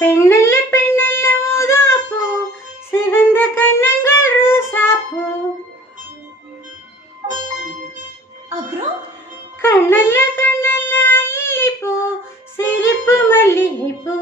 பெண்ணல்ல பெண்ணல்ல ஊதாப்பூ, சிவந்த கன்னங்கள் ரோசாப்பூ. அப்புறம் கண்ணல்ல கண்ணல்ல அல்லிப்பூ, சிரிப்பு மல்லிகைப்பூ.